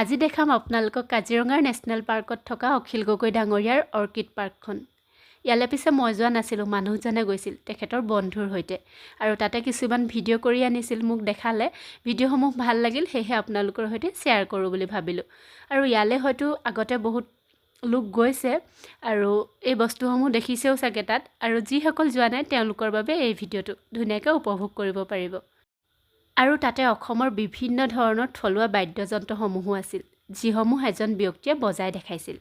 আজি দেখাম আপোনালোকক কাজিৰঙাৰ নেশ্যনেল পাৰ্কত থকা অখিল গগৈ ডাঙৰীয়াৰ অৰ্কিড পাৰ্কখন। ইয়ালৈ পিছে মই যোৱা নাছিলোঁ, মানুহজনে গৈছিল তেখেতৰ বন্ধুৰ সৈতে, আৰু তাতে কিছুমান ভিডিঅ' কৰি আনিছিল। মোক দেখালে, ভিডিঅ'সমূহ ভাল লাগিল, সেয়েহে আপোনালোকৰ সৈতে শ্বেয়াৰ কৰোঁ বুলি ভাবিলোঁ। আৰু ইয়ালৈ হয়তো আগতে বহুত লোক গৈছে আৰু এই বস্তুসমূহ দেখিছেও চাগে তাত, আৰু যিসকল যোৱা নাই তেওঁলোকৰ বাবে এই ভিডিঅ'টো ধুনীয়াকৈ উপভোগ কৰিব পাৰিব। আৰু তাতে অসমৰ বিভিন্ন ধৰণৰ থলুৱা বাদ্যযন্ত্ৰসমূহো আছিল, যিসমূহ এজন ব্যক্তিয়ে বজাই দেখাইছিল।